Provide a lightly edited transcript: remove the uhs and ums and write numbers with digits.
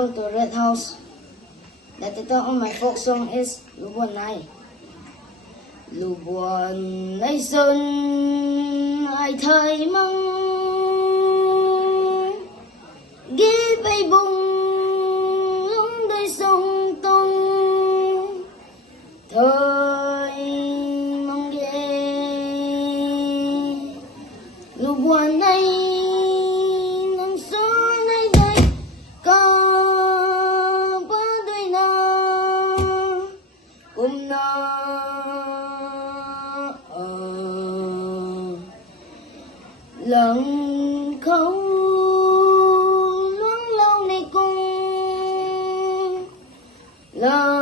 To Red House. The title of my folk song is Lubuan Lubuan Sơn ai thời mong ghé bay bùng lúng đôi sông tông thời mong ghé Lubuan này nắng gió này đây có ba đôi na cùng na lặng khâu loáng lâu này cùng là